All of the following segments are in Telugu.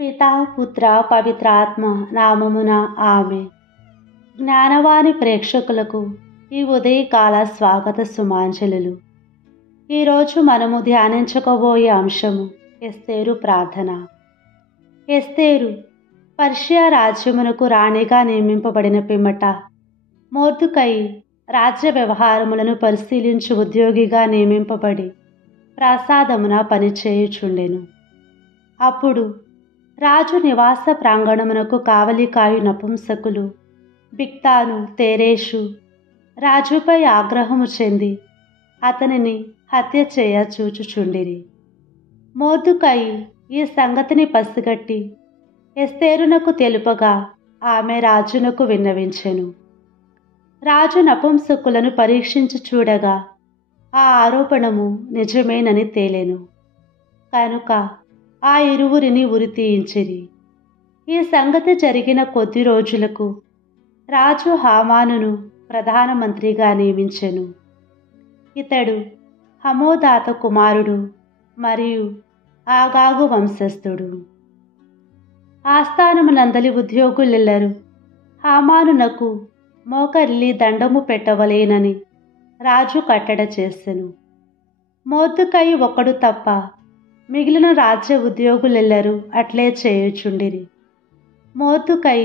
పితా పుత్ర పవిత్రాత్మ నామమున ఆమె. జ్ఞానవాణి ప్రేక్షకులకు ఈ ఉదయకాల స్వాగత సుమాంజలులు. ఈరోజు మనము ధ్యానించుకోబోయే అంశము ఎస్తేరు ప్రార్థన. ఎస్తేరు పర్షియా రాజ్యమునకు రాణిగా నియమింపబడిన పిమ్మట మొర్దెకై రాజ్య వ్యవహారములను పరిశీలించు ఉద్యోగిగా నియమింపబడి ప్రాసాదమున పనిచేయుచుండెను. అప్పుడు రాజు నివాస ప్రాంగణమునకు కావలికాయు నపుంసకులు బిక్తాను తెరేషు రాజుపై ఆగ్రహము చెంది అతనిని హత్య చేయ చూచుచుండిరి. మొర్దెకై ఈ సంగతిని పసిగట్టి ఎస్తేరునకు తెలుపగా ఆమె రాజునకు విన్నవించెను. రాజు నపుంసకులను పరీక్షించి చూడగా ఆ ఆరోపణము నిజమేనని తేలెను. కనుక ఆ ఇరువురిని ఉరితీయించిరి. ఈ సంగతి జరిగిన కొద్ది రోజులకు రాజు హామానును ప్రధానమంత్రిగా నియమించెను. ఇతడు హమోదాత కుమారుడు మరియు ఆగాగు వంశస్థుడు. ఆస్థానమునందలి ఉద్యోగులెల్లరూ హామానునకు మోకరిల్లి దండము పెట్టవలేనని రాజు కట్టడ చేసెను. మొర్దెకై ఒకడు తప్ప మిగిలిన రాజ్య ఉద్యోగులెల్లరూ అట్లే చేయుచుండిరి. మొర్దెకై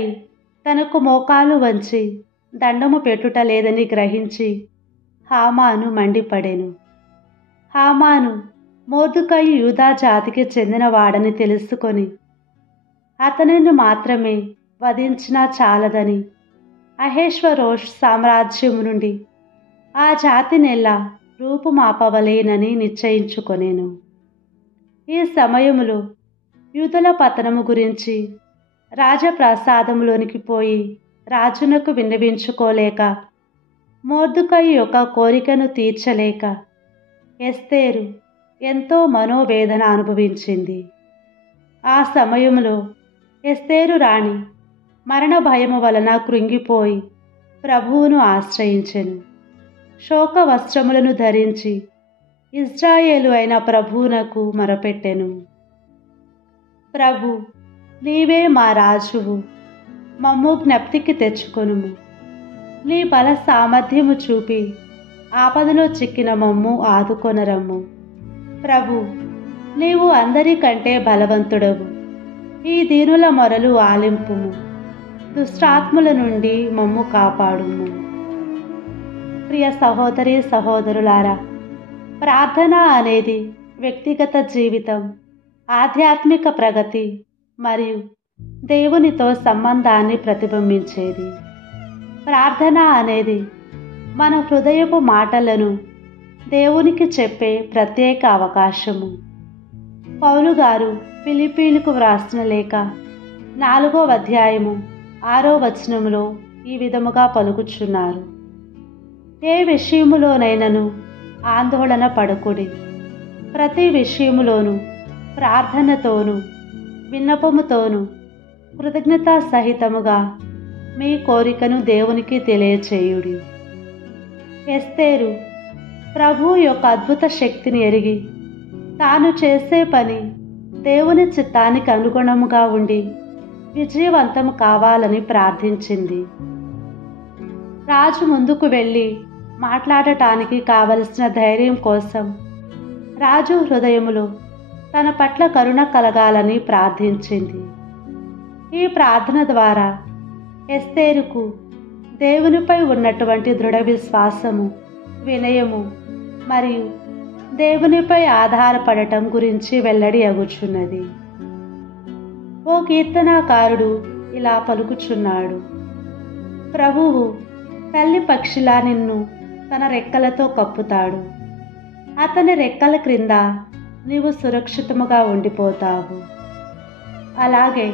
తనకు మోకాలు వంచి దండము పెట్టుట లేదని గ్రహించి హామాను మండిపడెను. హామాను మొర్దెకై యూదా జాతికి చెందినవాడని తెలుసుకొని అతనిని మాత్రమే వధించినా చాలదని అహేష్వరోష్ సామ్రాజ్యము నుండి ఆ జాతినెల్లా రూపుమాపవలేనని నిశ్చయించుకొనెను. ఈ సమయములో యూదుల పతనము గురించి రాజప్రాసాదములోనికి పోయి రాజునకు విన్నవించుకోలేక మొర్దెకై యొక్క కోరికను తీర్చలేక ఎస్తేరు ఎంతో మనోవేదన అనుభవించింది. ఆ సమయంలో ఎస్తేరు రాణి మరణ భయము వలన కృంగిపోయి ప్రభువును ఆశ్రయించెను. శోక వస్త్రములను ధరించి ఇజ్రాయేలు అయిన ప్రభువునకు మొరపెట్టెను. ప్రభు, నీవే మా రాజువు, మమ్ము జ్ఞప్తికి తెచ్చుకొనుము. నీ బల సామర్థ్యము చూపి ఆపదలో చిక్కిన మమ్ము ఆదుకొనరమ్ము. ప్రభు, నీవు అందరికంటే బలవంతుడవు. ఈ దీనుల మొరలు ఆలింపుము. దుష్టాత్ముల నుండి మమ్ము కాపాడుము. ప్రియ సహోదరి సహోదరులారా, ప్రార్థన అనేది వ్యక్తిగత జీవితం, ఆధ్యాత్మిక ప్రగతి మరియు దేవునితో సంబంధాన్ని ప్రతిబింబించేది. ప్రార్థన అనేది మన హృదయపు మాటలను దేవునికి చెప్పే ప్రత్యేక అవకాశము. పౌలు గారు ఫిలిప్పీలకు వ్రాసిన లేఖ 4వ అధ్యాయము 6వ వచనములో ఈ విధముగా పలుకుచున్నారు. ఏ విషయములోనైనను ఆందోళన పడకుడి. ప్రతి విషయములోను ప్రార్థనతోనూ విన్నపముతోనూ కృతజ్ఞతా సహితముగా మీ కోరికను దేవునికి తెలియచేయుడి. ఎస్తేరు ప్రభు యొక్క అద్భుత శక్తిని ఎరిగి తాను చేసే పని దేవుని చిత్తానికి అనుగుణముగా ఉండి విజయవంతము కావాలని ప్రార్థించింది. రాజు ముందుకు వెళ్ళి మాట్లాడటానికి కావలసిన ధైర్యం కోసం రాజు హృదయములో తన పట్ల కరుణ కలగాలని ప్రార్థించింది. ఈ ప్రార్థన ద్వారా ఎస్తేరుకు దేవునిపై ఉన్నటువంటి దృఢ విశ్వాసము, వినయము మరియు దేవునిపై ఆధారపడటం గురించి వెల్లడి అగుచున్నది. ఓ కీర్తనాకారుడు ఇలా పలుకుచున్నాడు: ప్రభువు తల్లి పక్షిలా నిన్ను తన రెక్కలతో కప్పుతాడు. అతని రెక్కల క్రింద నీవు సురక్షితముగా ఉండిపోతావు. అలాగే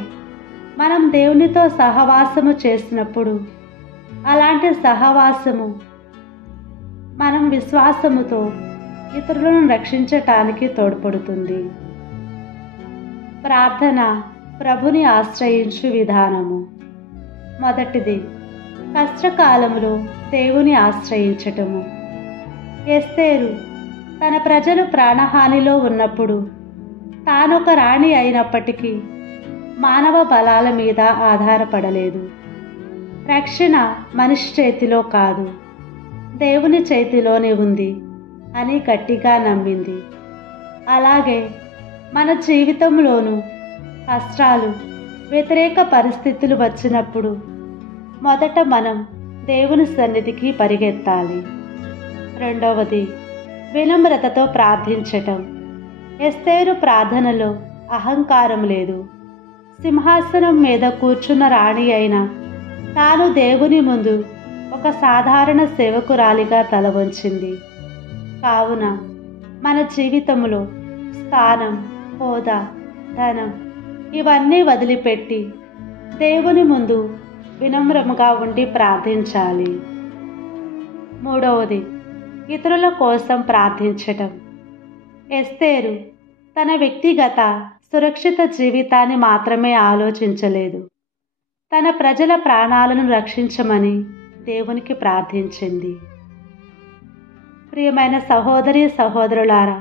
మనం దేవునితో సహవాసము చేసినప్పుడు అలాంటి సహవాసము మనం విశ్వాసముతో ఇతరులను రక్షించటానికి తోడ్పడుతుంది. ప్రార్థన ప్రభుని ఆశ్రయించు విధానము. మొదటిది, కష్టకాలములో దేవుని ఆశ్రయించటము. ఎస్తేరు తన ప్రజలు ప్రాణహానిలో ఉన్నప్పుడు తానొక రాణి అయినప్పటికీ మానవ బలాల మీద ఆధారపడలేదు. రక్షణ మనిషి చేతిలో కాదు, దేవుని చేతిలోనే ఉంది అని గట్టిగా నమ్మింది. అలాగే మన జీవితంలోనూ కష్టాలు, వ్యతిరేక పరిస్థితులు వచ్చినప్పుడు మొదట మనం దేవుని సన్నిధికి పరిగెత్తాలి. రెండవది, వినమ్రతతో ప్రార్థించటం. ఎస్తేరు ప్రార్థనలో అహంకారం లేదు. సింహాసనం మీద కూర్చున్న రాణి అయినా తాను దేవుని ముందు ఒక సాధారణ సేవకురాలిగా తల వంచింది. కావున మన జీవితంలో స్థానం, హోదా, ధనం ఇవన్నీ వదిలిపెట్టి దేవుని ముందు వినమ్రముగా ఉండి ప్రార్థించాలి. మూడవది, ఇతరుల కోసం ప్రార్థించటం. ఎస్తేరు తన వ్యక్తిగత సురక్షిత జీవితాన్ని మాత్రమే ఆలోచించలేదు. తన ప్రజల ప్రాణాలను రక్షించమని దేవునికి ప్రార్థించింది. ప్రియమైన సహోదరి సహోదరులారా,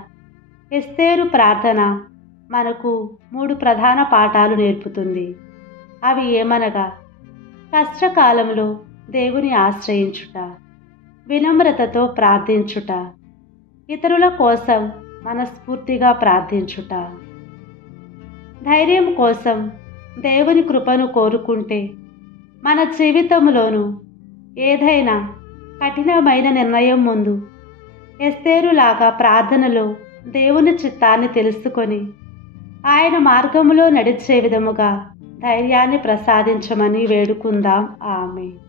ఎస్తేరు ప్రార్థన మనకు 3 ప్రధాన పాఠాలు నేర్పుతుంది. అవి ఏమనగా, కష్టకాలంలో దేవుని ఆశ్రయించుట, వినమ్రతతో ప్రార్థించుట, ఇతరుల కోసం మనస్ఫూర్తిగా ప్రార్థించుట. ధైర్యం కోసం దేవుని కృపను కోరుకుంటే మన జీవితంలోనూ ఏదైనా కఠినమైన నిర్ణయం ముందు ఎస్తేరులాగా ప్రార్థనలో దేవుని చిత్తాన్ని తెలుసుకొని ఆయన మార్గములో నడిచే విధముగా ధైర్యాన్ని ప్రసాదించమని వేడుకుందాం. ఆమేన్.